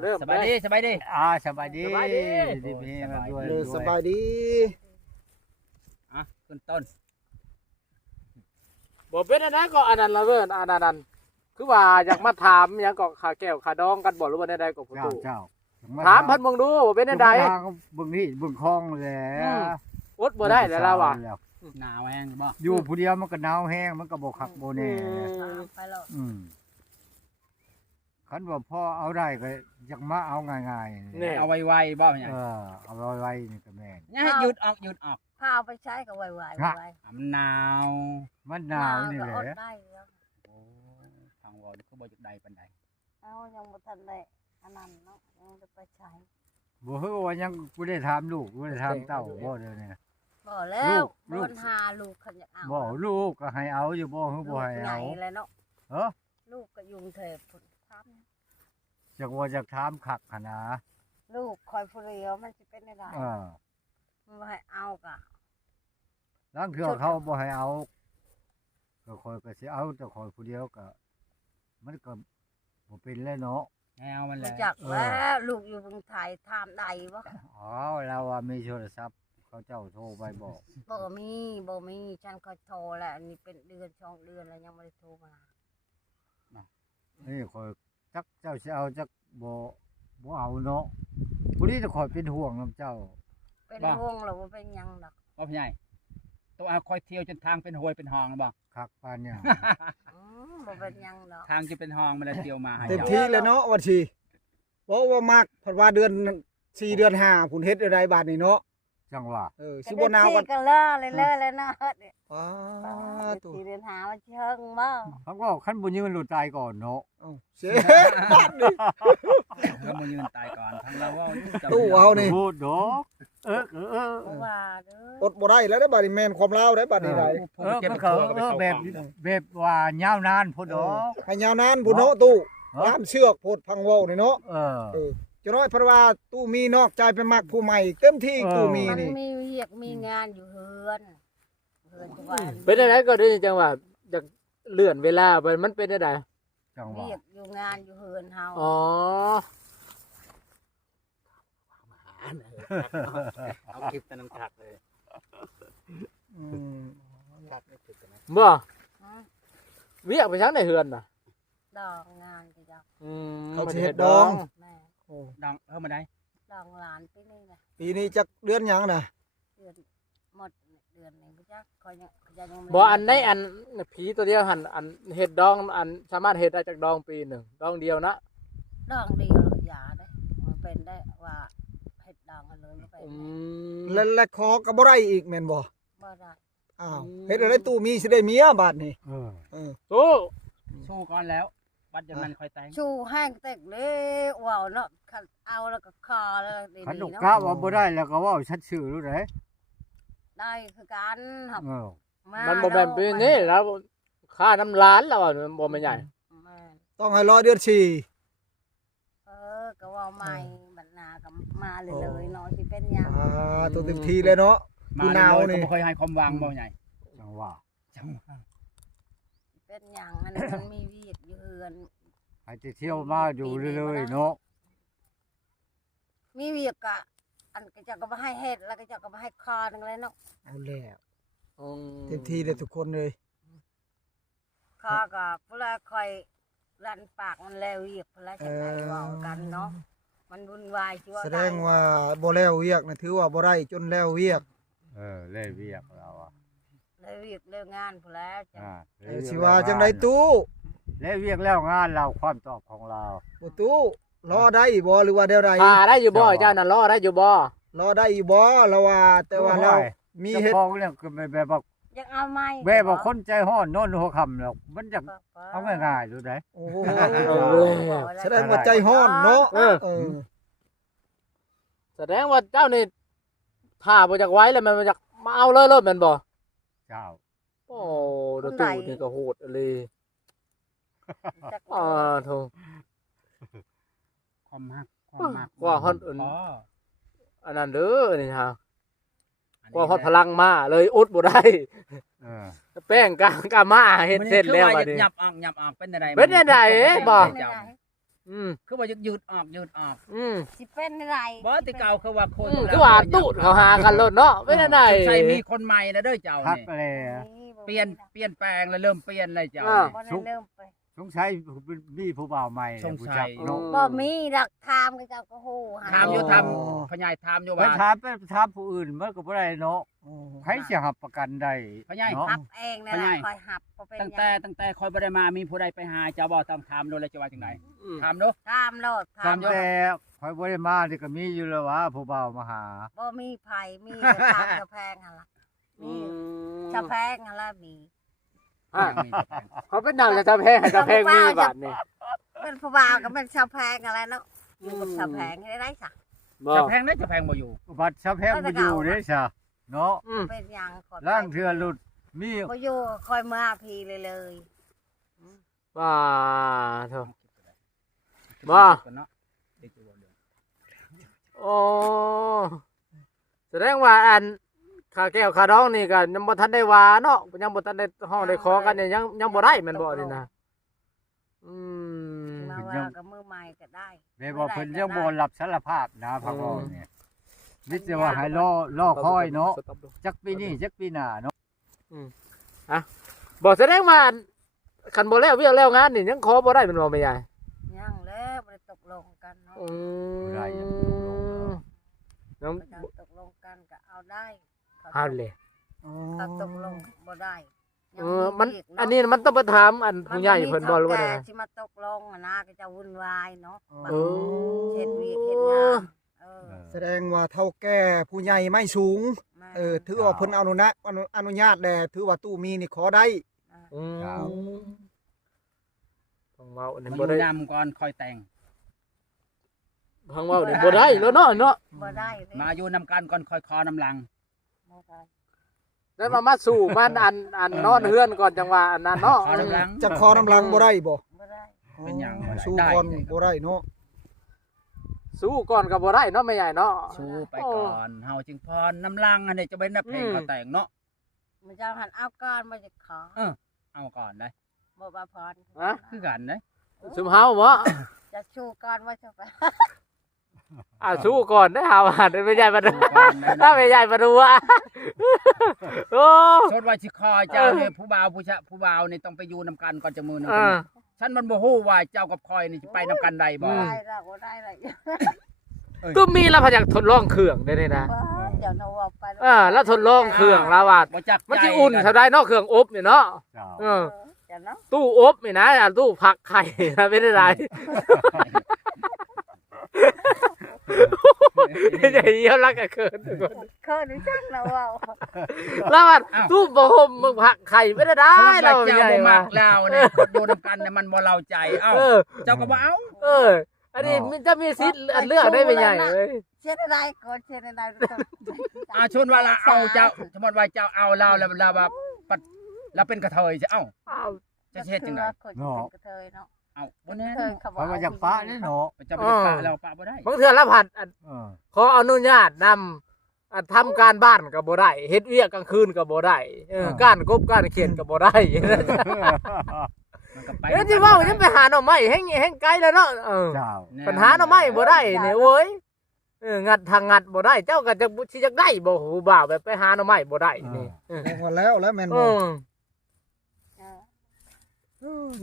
เริ่ม สบายดีสบายดี สบายดี สบายดี ดีพี่มาด้วย สบายดี ขึ้นต้น บ่เป็นอันนั้นก็อันนั้นละเว้ยอันนั้นคือว่าอยากมาถามหยังก็ขาแก้วขาดองกันบ่หรือว่าใดๆก็ผู้ เจ้า ตู้ เจ้า ถามเพิ่นเบิ่งดูว่าเป็นอันใด เบิ่งนี่เบิ่งคลองแหละ อดบ่ได้แล้วล่ะว่ะ หนาวแห้งบ่ อยู่ผู้เดียวมันก็หนาวแห้งมันก็บ่คักบ่แน่ ไปแล้ว คันว่าพ่อเอาได้ก็อยากมาเอาง่ายๆ นี่ เอาไวๆบ่เนี่ย เอาไว้นี่ก็แม่น เนี่ยให้หยุดออก พาเอาไปใช้กับไวๆไว มันหนาว มันหนาวนี่แห ก็อด ละ ได้แล้ว โอ้ทางวอลก็บ่จักใดปานใด เอายังบ่ทันได้อันนั้นเนาะยังจะไปใช้ บ่ฮู้ว่ายังบ่ได้ถามลูกบ่ได้ถามเต้าบ่เด้อเนี่ย บ่แล้ว ลูก โดนหาลูกเขาอยากเอา บ่ลูกก็ให้เอาอยู่บ่ฮู้บ่ให้ ใหญ่ เอา เลยเนาะ เอ้อ ลูกก็ยุงเทพพุ่นถาม จักว่าจะถามคักหั่นนะ ลูกคอยผู้เดียวมันสิเป็นได้ เออ มันบ่ให้เอากะ ลางเทื่อเขาบ่ให้เอาก็คอยก็สิเอาแต่คอยผู้เดียวก็มันก็บ่เป็นแล้วเนาะ ให้เอามันแห รู้ ละ จักแล้วลูกอยู่เมืองไทยถามใดบ่ อ๋อเราว่ามีโทรศัพท์เขาเจ้าโทรไปบอก บ่มีฉันก็โทรแล้วอันนี้เป็นเดือน2เดือนแล้วยังบ่ได้โทรมา นี่คอยจักเจ้าสิเอาจักบ่เอาเนาะผู้นี้จะคอยเป็นห่วงนํเจ้า เป็นห่วงแล้วบ่เป็นหยังดอก บ่พี่ใหญ่ตัวเอาคอยเที่ยวจนทางเป็นห้วยเป็นหองบ่ คักปานเนี่ย บ่เป็นหยังดอก ทางจะเป็นหองมันแล้วเที่ยวมาให้ เต็ม เจ้า ที่เลยเนาะวันที่บอกว่ามากเพราะว่าเดือน4เดือน5พุ่นเฮ็ดได้บาทนี่เนาะ จังว่า สิบ่หนาวกัน ก็เล่อเลยแล้วเนาะ อ๋อตัว 4เดือนหาว่าสิเฮิงบ่ เขาก็คันบ่ยืนหลุดตายก่อนเนาะ เอ้าเสียบาทนี่ แล้วมันยืนตายก่อนทางเราว่าจ้ ตู้เอานี่ พูดดอกบ่ว่าเด้อ อดบ่ได้แล้วได้บาดนี้แม่นความลาวได้บาดนี้ได้ มันก็แบบว่ายาวนานพุ่นดอก ให้ยาวนานพุ่นเนาะตู้ตามเชือกโพดพังเว้านี่เนาะ เออ จะน้อยเพราะว่าตู้มีนอกใจไปมักผู้ใหม่เต็มที่ตู้มี มัน นี่ มีเวียกมีงานอยู่เฮือนทุกวัน เป็นอันนั้นก็ได้จังว่าอยากเลื่อนเวลาไปมันเป็นอันใด จังว่า เวียกอยู่งานอยู่เฮือนเฮา อ๋อ เอาคลิปตะนังคักเลย อืม บ่ ฮะ เวียกไปชั้งในเฮือนน่ะ ดอกงานก็จะ เขาสิเฮ็ดดอง แม่ โอ้ ดังมาได้ ดองหลานปีนี้แหละ ปีนี้จักเดือนหยังน่ะ เดือนหมดเดือนนี้บ่จักคอยยัง บ่อันในอันผีตัวเดียวหันอันเฮ็ดดองอันสามารถเฮ็ดได้จากดองปีหนึ่งดองเดียวนะ ดองเดียวเลยอย่าได้มันเป็นได้ว่าเฮ็ดดองกันเลยบ่เป็น และขอก็บ่ได้อีกแม่นบ่ บ่ได้ อ้าวเฮ็ดอะไรตู้มีสิได้เมียบาดนี้ เออ เออ โอ้ สู้ก่อนแล้วบัดเดี๋ยวมันค่อยแต่ง ชูแห้งเต็กเลยว้าวเนาะคันเอาแล้วก็คอแล้วดี คันลูก ๆเนาะ กะว่าบ่ได้แล้วก็เว้าชัดชื่อรู้ได ได้คือกันครับ เออ มันบ่แม่นปีนี้แล้วค่าน้ำร้านแล้วอะมันบ่แม่นใหญ่ แม่น ต้องให้รอเดือน4 ก็ว่าใหม่บัดหนาก็มาเลยๆเนาะสิเป็นหยัง ตัวเต็มที่เลยเนาะ มา ผู้ แล้ นาว ว นี่ ก็บ่ค่อยให้ความหวังบ่ใหญ่ จังว่า จังหวะ เป็นหยังอันนี้มันมีเวียกอยู่เฮือน ให้ไปเที่ยวมาอยู่เรื่อยๆเนาะ มีเวียกก็อันก็เจะก็บ่ให้เฮ็ดแล้วก็เจะก็บ่ให้คอนึงเลยเนาะ เอาแล้ว อืม เต็มที่เลยทุกคนเลย คอก็พุ่นละคอยรันปากมันแล้วเวียกพุ่นละจังได๋เว้ากันเนาะมันวุ่นวายสิว่า แสดงว่าบ่แล้วเวียกนะถือว่าบ่ได้จนแล้วเวียก เล่เวียกเราอ่ะ เลยเวียกเลิกงานพุ่นละจัง สิว่าจังไดตู้ เล่เวียกแล้วงานเราความตอบของเรา บ่ตู้รอได้บ่หรือว่าเดี๋ยวใด พาได้อยู่บ่เจ้านั่นรอได้อยู่บ่ รอได้บ่เราว่าแต่ว่าเรามี เฮ็ เฮ็ ด ด ของเรื่องก็แบบว่า อยากเอาไหม แบบว่าคนใจฮ้อนนอนหัวค่ำแล้วมันจะเอาง่ายๆดูได้ โอ้โห เอาแล้ว แสดงว่าใจฮ้อนเนาะ เออ เออ แสดงว่าเจ้านี่ถ้าบ่จากไว้แล้วมันมาจากมาเอาเลยแม่นบ่ เจ้า โอ้ดตู้นี่ก็โหดเลย จัก โธ่ ความฮักความมัก กว่าฮอดอื่น อ๋อ อันนั้นเด้อนี่ฮะกว่าฮอดพลังมาเลยอุดบ่ได้ เออ แป้งกามาเฮ็ดเสร็จแล้วบัดนี้ หยับออกเป็นอะไร เป็นจังได๋บ่ ไม่ได้ คือว่ายืดออกยืดออก สิเป็นอะไร บ่ที่เก่าคือว่าคน คือว่าตูดเขาหากันรถเนาะไม่ได้ไหน ใส่มีคนใหม่นะเด้อเจ้า ครับ นี่ อะไร เปลี่ยนแปลงแล้วเริ่มเปลี่ยนเลยเจ้า บ่ได้เริ่มไป สงสัยมีผู้บ่าวใหม่ สงสัย ผู้จักเนาะ บ่มีหลักถามก็เจ้าก็ฮู้ห ถามอยู่ทำพญายถามอยู่ ไป ว่า ถามไปถามผู้อื่นมันก็บ่ได้เนาะใครสิรับประกันได้ พญาย เนาะ หับเองนั่นแหละคอยหับบ่เป็นห ตั้ ยัง งแต่คอยบ่ได้มามีผู้ใดไปหาเจ้าบ่ต้องถามโดนเลยจะว่าจังไดถามดู ถามโลดถาม ตั้งแต่ข่อยบ่ได้มานี่ก็มีอยู่แล้วว่าผู้บ่าวมาหา บ่มีไผมีแต่ถามสะแพงหั่นล่ะมีสะแพงหั่นล่ะมี เขาเป็นนางจะแพงจะแพงมีบาทนี่ เป็นผู้บ่าวก็เป็นสะแพงอะไรเนาะอยู่กับสะแพงให้ได้ซะ บ่ จะแพงได้จะแพงบ่อยู่ บัดชะแพงบ่อยู่เด้ซะเนาะ เป็นหยังขอ ล่างเทื่อหลุดมี บ่อยู่คอยมาพี่เลย บ้าเถอะ บ่ โอ้แสดงว่าอันขาแก้วขาดองนี่ก็ยังบ่ทันได้ว่าเนาะยังบ่ทันได้ห้องได้ขอกันเนี่ยยังบ่ได้แม่นบ่นี่นะ มาว่ากับมือใหม่ก็ได้ แม่บอกเพิ่นยังบ่รับสารภาพนะพักว่าเนี่ยมิแต่ว่าให้รอคอยเนาะจักปีนี้จักปีหน้าเนาะ บ่แสดงว่าคันบ่แล้วเวียกแล้วงานนี่ยังขอบ่ได้แม่นบ่แม่ยาย ยังแล้วบ่ได้ตกลงกันเนาะ บ่ได้ยังตกลงเนาะ น้อง บ่ได้ตกลงกันก็เอาได้ เอาเลย ก็ตกลงบ่ได้ มันอันนี้มันต้องไปถามอันผู้ใหญ่เพิ่นบ่รู้ว่า แก่ ได สิมาตกลงอะนะก็จะวุ่นวายเนาะ เออ เฮ็ดวีเฮ็ดงานแสดงว่าเท่าแก่ผู้ใหญ่ไม่สูง ถือว่าเพิ่นอนุญาตแลถือว่าตู้มีนี่ขอได้ ฟังเว้าอัน มั นี้ น บ่ได้ ยำก่อนคอยแต่ง ฟังเว้านี่บ่ได้แล้วเนาะเนาะ บ่ได้เลย มาอยู่นำกันก่อนคอยคอนำหลัง บ่ได้ แล้วมาสู่มันอันนอนเฮือนก่อนจังว่าอันนั้นเนาะ คอนำหลัง จะขอนำลังบ่ได้บ่ บ่ได้ เป็นหยังบ่ได้ สู้ก่อนบ่ได้เนาะ สู้ก่อนก็บ่ได้เนาะแม่ใหญ่เนาะ สู้ไปก่อนเฮาจึงพรนำหลังอันนี้จะเป็นนับเพลงเขาแต่งเนาะ มันจะหันเอาก่อนบ่จะขอ เอาก่อนได้ บ่ว่าพร คือกันเด้ ซุมเฮาบ่ จะชูก่อนว่าจะไป สู้ก่อนได้หาว่าแม่ใหญ่มาดู สู้ก่อนได้ ถ้า เนาะ แม่ใหญ่มาดูอ่ะโอ้ สดว่าสิคอยเจ้าเนี่ยผู้บ่าวนี่ต้องไปอยู่นำกันก่อนจะมือนำ อ่า กันฉันมันบ่ฮู้ว่าเจ้ากับคอยนี่สิไปนำกันได้บ่ บ่ได้ละบ่ได้ละ ก็มีแล้วพอยากทดลองเครื่องได้นี่นะ เดี๋ยวเราเอาไป แล้วทดลองเครื่องแล้วว่า บ่จัก มันสิอุ่นเท่าใดเนาะเครื่องอบนี่เนาะ เจ้า เออ เดี๋ยวเนาะ ตู้อบนี่นะตู้ผักไข่นะไม่ได้ไรไม่ใช่เยี่ยวรักกับเคินทุกคน เคยรู้จักเราเอา แล้วมันตู้บ่ห่มมึงผักไข่ไม่ได้ได้ เรา เรา เจ้า ใหญ่ บ่มั มาก เราเนี่ยอยู่นำกันเนี่ยมันบ่เราใจเอ้า เออ เจ้าก็บ่เอา อันนี้มันจะมีสิทธิ์อันเลือกได้ไม่ใหญ่เลย เช่นอะไรก่อนเช่นอะไร ชวนว่าเราเอาเจ้าสมมุติว่าเจ้าเอาเราแล้วเราแบบปัดเราเป็นกระเทยจะเอ้าจะเฮ็ดจังได๋ คนเป็นกระเทยเนาะ เอาบ่แน่ เคยเขาบ เพราะว่าอยากปะนี่เนาะ จะไปปะเราปะบ่ได้ บางเทื่อละผัด เออ ขออนุญาตนำทำการบ้านก็บ่ได้เฮ็ดเวียกกลางคืนก็บ่ได้การกบการเขียนก็บ่ได้ มันก็ไป เอ้ยที่เว้ายังไปหาหน่อไม้แห้งไกลแล้วเนาะ เจ้า ปัญหาหน่อไม้บ่ได้นี่โว้ยงัดทางงัดบ่ได้เจ้าก็จะสิจักได้บ่หูบ่าวแบบไปหาหน่อไม้บ่ได้นี่ พอแล้วแม่นบ่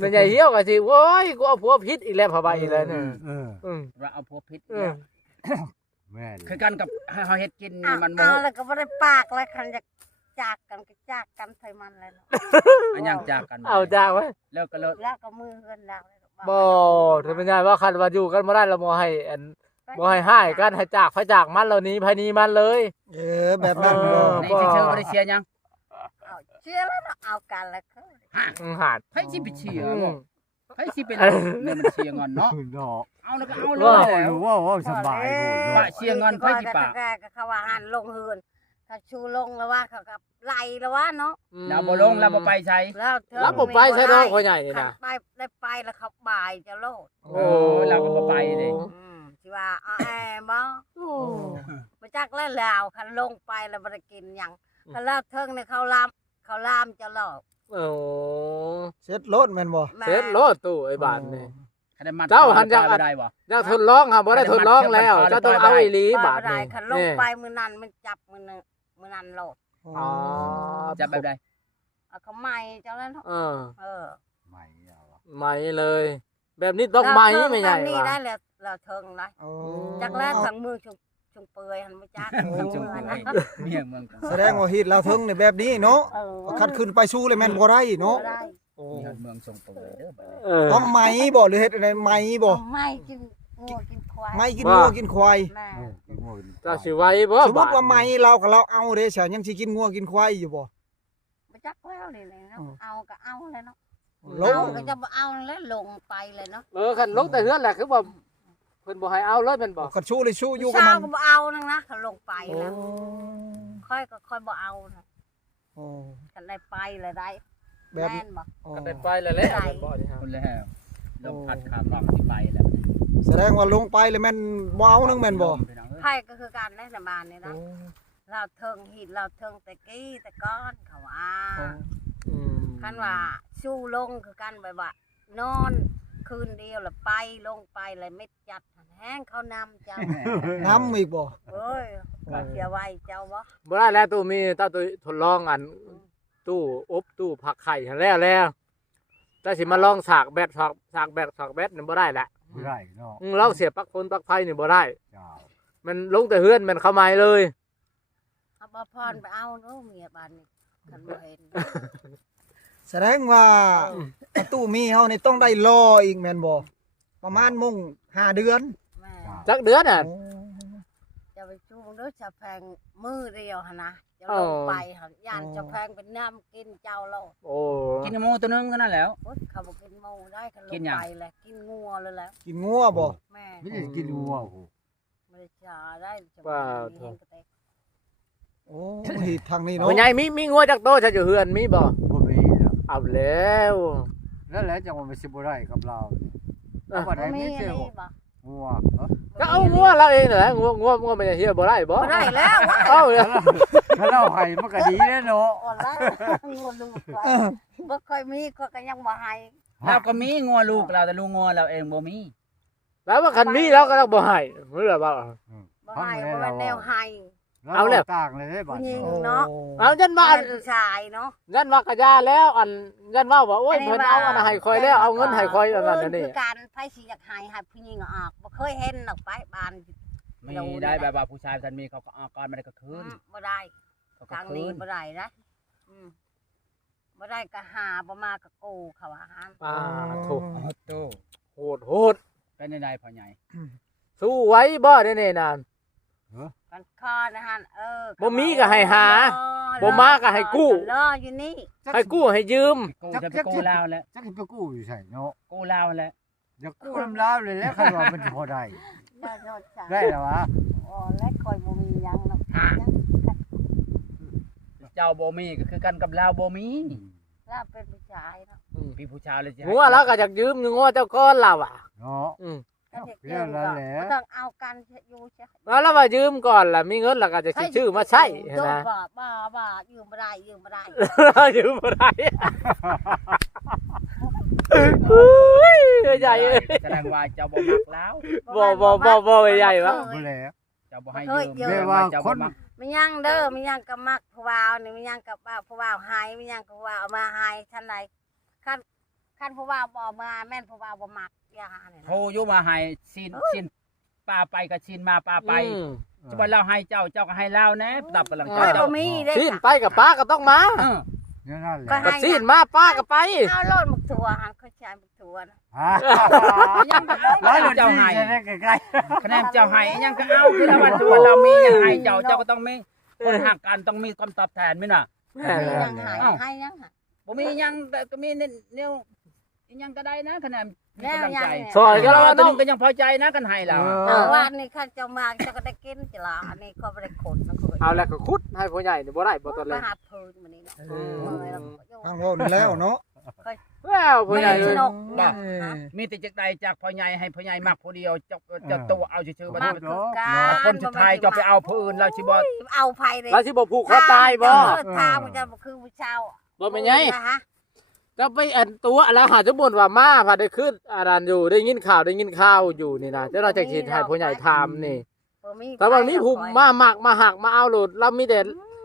มันใหญ่เหี่ยวก็สิโว้ยกูเอาผัวผิดอีกแล้วพะบาอีกแล้วเนี่ย เราเอาพวกพิษ แม่น คือกันกับเฮาเฮ็ดกิน เอา มันบ่ แล้วก็บ่ได้ปากแล้วคันจะจากกันก็จากกันใส่มันเลย อันยังจากกัน เอาจ้างไว้ เลิกก็เลิก แล้วก็มือเงินแล้ว บ่ถ้าเป็นใหญ่ว่าคันว่าอยู่กันบ่ได้เราบ่ให้บ่ให้ห้ายกันให้จากไฟจากมันเหล่านี้ภายนี้มันเลย แบบนั้นบ่ ในที่เชิงบ่ได้เสียหยัง เอาเชื่อแล้วเอากันแล้วเขา หาด ไผสิไปเชียร์บ่ไผสิเป็นเนี่ยมันเชียร์งอนเนาะ เนาะ เอาแล้วก็เอาเล ว่าย รู้ว่าสบายโหด ปะ เนาะ เชียร์งอนไผสิปะ ก็เขาว่าหันลงเฮือนถ้าชูลงแล้วว่าเขากับไล่แล้วว่าเนาะ เราบ่ลงเราบ่ไปใช้ แล้ว รับบ่ไปใช่น้องคนใหญ่นี่นะ ไปได้ไปแล้วเขาบ่ายจะโลด โอ้เราก็บ่ไปเลย สิว่าอ้อแอบ่มาจักแล้วแล้วคันลงไปแล้วบ่ได้กินหยังคันแล้วเทิงเนี่ยเขาลามจะหลอก โอ้ เสร็จรถแม่นบ่ เสร็จโลดตู้ไอ้บาทนี่ คะแนนมัด เจ้าหันจาก ปล่อยบ่ได้บ่ อยากทดลองครับบ่ได้ทดลองแล้วเจ้าต้องเอาอีหลี ว่า บาด ได้ นี้ คันลงไปมื้อนั้นมันจับมื้อนั้นโลด อ๋อ จะแบบใด เอาเขาใหม่เจ้านั้นเนาะ เออ เออ ไม่เอาอะ ไหมเลย แบบนี้ต้องไหมไม่ใหญ่ นี่ ว่ะ ได้แล้วเราเทิงได้ โอ้ จักแรกทางเมืองชงเปื่อยหันมาจัก เมืองจง เมือง เปื่อย นะ เมียเมืองจง แสดงว่าฮีดเราวเทิงในแบบนี้เนาะ เออ คัดขึ้นไปสู้เลยแม่นบ่ได้เนาะ บ่ได้ โอ้ เมียเมืองจงเปื่อยเด้อบัดนี้ เออ ต้องไหมบ่หรือเฮ็ดอะไรไหมบ่ ไม่กินงัวกินควาย ไหมกินงัวกินควาย แม่ เออกินงัวกิน เจ้าสิไหว้บ่ สมมุติว่าไหมเรากับเราเอาเด้ซะยังสิกินงัวกินควายอยู่บ่ บ่จักแล้วนี่เลยเนาะเอาก็เอาเลยเนาะ ล เอา ง ก็จะบ่เอาแล้วลงไปเลยเนาะ คันลงแต่เฮือนแหละคือว่าเพิ่นบ่ให้เอาเลยแม่นบ่ กัดสู้เลยสู้อยู่กับ เช้า มัน ก็บ่เอานั่นนะเขาลงไป โอ้ แล้วค่อยก็ค่อยบ่เอานะ โอ้ กันได้ไปเลยได้ แบบ แม่นบ่ โอ้ ก็ได้ไปแล้วแหละบ่นี่ฮะ คนแล้วลมพัดขาปรับที่ไปแล้ว แสดงว่าลงไปเลยแม่นบ่เอานึงแม่นบ่ พี่น้องเอ้ย ไผก็คือการในสบานนี่นะเราเทิงหินเราเทิงแต่กี้แต่ก้อนเขาว่า อืม คันว่าสู้ลงคือกันแบบว่านอนคืนเดียวแล้วไปลงไปเลยไม่จัดแห้งเขานำเจ้า น้ำอีกบ่ เอ้ยเขาเสียไว้เจ้าบ่ บ่ได้แล้วตู้มีตู้ทดลองอันตู้อบตู้ผักไข่หั้นแล้วแต่สิมาลองสากแบตสากแบตนี่บ่ได้แหละ บ่ได้เนาะ ลองเสียบปลั๊กโฟนปลั๊กไฟนี่บ่ได้ เจ้า มันลงแต่เฮือนมันเข้าไม้เลย เอาบ่พรไปเอาเนาะเมียบ้านนี่คันบ่เห็น แสดงว่าประตูมีเฮานี่ต้องได้รออีกแม่นบ่ประมาณมุ่ง5เดือน แม่ จักเดือนน่ะ โอ้ จะไปจูงเด้อจะแพงมือเดียวหั่นนะจะลงไปหั่นย่านจะแพงเป็นน้ำกินเจ้าโลด โอ้ กินหมูตัวนึงก็นั่นแล้ว โอ๊ยเขาบอกกินหมูได้เขาล กิ ง นหยัง ไปเลยกินงัวเลยแหล้ว กินงัวบ่ แม่ ไม่ได้กินงัวโอ้โห ไม่ได้ชาได้จะ ว่า มีเห็นกระเตก โอ้หีดทางนี้เนาะ พ่อใหญ่มีงัวจักโตจะอยู่เฮือนมีบ่ บ่มีแล้ว เอาแล้ว นั่นแหละจังว่ามันสิบ่ได้กับเราเอาบ่ได้ มี มี อั เจ น อ นี้บ่ งัวเอ้อ ก็เอางัวเราเองนั่นแหละงัวมันจะเฮียบ่ได้บ่ บ่ได้แล้ว เอาเลย ถ้าเราให้มันก็ดีแน่เนาะ อ่อนแล้วงัวลูกไปบ่ค่อยมีก็ยังบ่ให้ เราก็มีงัวลูกเราแต่ลูกงัวเราเองบ่มี แล้วว่าคันมีเราก็ต้องบ่ให้มื้อละบ่ บ่ให้บ่แม่นแนวให้ เอาแล้ว ต่างเลยได้บัด ผู้หญิง โอ้ เนาะ เอายันว่า แม่นผู้ชายเนาะ ยันว่ากระยาแล้วอันยันว่าโอ้ยเพิ่นเอาอันให้คอยแล้วเอาเงินให้คอยอันนั้นอันนี้ คือการไผสิอยากให้ผู้หญิงออกบ่เคยเห็นดอกไปบ้าน มีได้แบบว่าผู้ชายท่านมีเขาก็เอาก่อนไม่ได้ก็คืน บ่ได้ เขาก็ ทาง คื นี้ น บ่ได้นะบ่ได้ก็หาบ่มาก็โกเขาว่าหา อ่าถูก เอาโต โหด เป็นยังไงพ่อใหญ่ สู้ไว้บ่ได้แน่นอน กันคอนะฮะบ่มีก็ให้หาบ่มาก็ให้กู้ รออยู่นี่ ให้กู้ให้ยืม กูจะไปกู้ลาวแล้ว จักสิไปกู้อยู่ไสเนาะ กู้ลาวแล้ว อยากกู้น้ำลาวเลยแหล้วคันว่ามันสิพอได้ ได้รถจ้ะ ได้แล้ววะ อ๋อและคอยบ่มีหยังเนาะ เจ้าบ่มีก็คือกันกับลาวบ่มี ลาเป็นผู้ชายเนาะ พี่ผู้ชายเลยสิ งัวเราก็อยากยืมงัวเจ้าก้อนเราอ่ะ เนาะ ก็จะ เรื่องนั้นแหละ บ่ต้องเอากันอยู่ใช่ แล้วเราว่ายืมก่อนล่ะมีเงินแล้วก็จะชื่อมาใช้ โด นะ บ้ายืมบ่ได้ยืมบ่ได้ ยืมบ่ได้อุ้ยใหญ่เอ้ย แสดงว่าเจ้าบ่มักลาว บ่ใหญ่วะ บ่แล้ว เจ้าบ่ให้ยืม แม่ว่า เจ้า ค บ่ น มัก ไม่ยังเด้อไม่ยังกับมักผู้บ่าวนี่ไม่ยังกับผู้บ่าวหายไม่ยังกับผู้บ่าวเอามาหายท่านใดคันผู้บ่าวบ่เอามาแม่นผู้บ่าวบ่มักอย่าเนี่ย โทรอยู่มาให้ชินป้าไปก็ชินมาป้าไปจะบ่เราให้เจ้าก็ให้ลาวแน่ตับกำลัง คอย เจ้า บ่มีเด้ สิ้นไปกับป้าก็ต้องมา เออ เนี่ยนั่นแหละ ก็สิ้นมาป้าก็ไป เอาโลดหมึกถั่วหันเขาใช้หมึกถั่วนะ ฮะ ยังก็ ร้อย เอา เจ้า เจ้า ให้ ให้ ได้ใกล้ คะแนนเจ้าให้ยังก็เอาคือถ้าวันทุกวันเรามียังให้เจ้าก็ต้องมีคนหักกันต้องมีความตอบแทนมั้ยน่ะ มียังหายให้ยังหาย บ่มียังแต่ก็มีแนวยังก็ได้นะคะแนนมีกำลังใจ ซอยก็แล้ว ตัว น้อ นึ ง งก็ยังพอใจนะกันให้เรา ว่านี่ข้าเจ้ามาเจ้าก็ได้กินจะละอันนี้เขาบ่ได้ขนนะเขา เอาแล้วก็คุดให้ผู้ใหญ่นี่บ่ได้บ่ตอนแร มาก หาเพิ่นมื้อนี้เนาะเมื่อยแล้ว ทางโน้นแล้วเนาะ แล้วผู้ใหญ่ สนุกนะ มีแต่จากใดจากพ่อใหญ่ให้พ่อใหญ่มักผู้เดียวจะตัวเอาชื่อๆบ่ มา ได้ คือการ คนสุดท้ายจะไปเอาผู้อื่นเราสิบ่ เอาไผเลย แล้วสิบ่ผูกคอตายบ่ ทางมันจะคือผู้ชาว บ่แม่นไง จะไปอันตัวแล้วหาสมมุติว่ามาพาได้ขึ้นอารันอยู่ได้ยินข่าวอยู่นี่นะเจ้าเราจะคิดให้ผู้ใหญ่ถามนี่ บ่มี แต่ว่ามีผู้มาหมักมาหักมาเอาโหลดเรามีแต่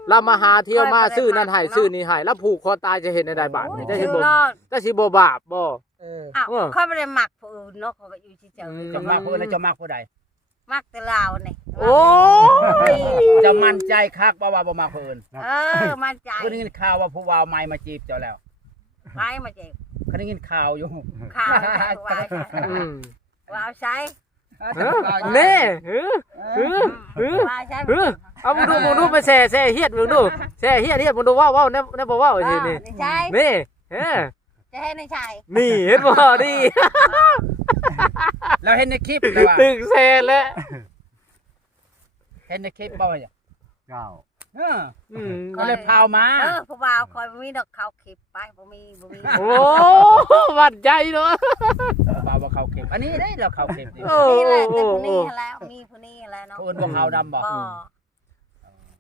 เรามาหาเที่ยวมาซื้อนั่นให้ซื้อนี่ให้แล้วผูกคอตายจะเห็นในใดบาทนี่จะเห็นบ่จะสิบ่บาปบ่ อ้าวเขาบ่ได้มักผู้อื่นเนาะเขาก็อยู่เฉยๆ จะมากผู้นั้นจะมากผู้ใด มักแต่ลาวนี่ โอ้ย จะมั่นใจคักบ่ว่าบ่มากผู้อื่น มั่นใจ คือได้ยินข่าวว่าผู้วาวใหม่มาจีบเจ้าแล้ว ไปมาเจ็บ เขาได้ยินข่าวอยู่ ข่าวว่า อืม ว่าเอาใช้ แน่ว่าใช้ เอามึงดูไปแซ่เฮียดมึงดูแซ่เฮียดมึงดูว้าวแน่บ่ว้าวสินี่ ใช่ นี่ จะให้ในชาย นี่เห็นบ่ดี เราเห็นในคลิปแล้วว่า ตึงแซ่แล้ว เห็นในคลิปบ่ว่า เจ้า ก็เลยพาวมา ผู้บ่าวคอยบ่มีดอกเขาคลิปไปบ่มี โอ้วัดใจเนาะ บ่าวว่าเข้าคลิปอันนี้ได้เราเข้าคลิปนี่ นี่แหละแต่ผู้นี้แล้วมีผู้นี้แล้วเนาะ ผู้อื่นบ่ขาวดำบ่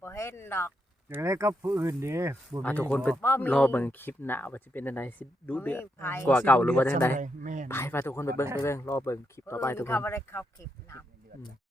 บ่เห็นดอก อย่างไรก็ผู้อื่นเด้บ่มี ทุกคนไป บ่มี รอเบิ่งคลิปหน้าว่าสิเป็นจังไดสิดูเดือด บ่มีไผ กว่าเก่าหรือว่าจังได แม่น ไปทุกคนไปเบิ่งรอเบิ่งคลิปต่อไปทุกค เขา น บ่ได้เข้าคลิปนำ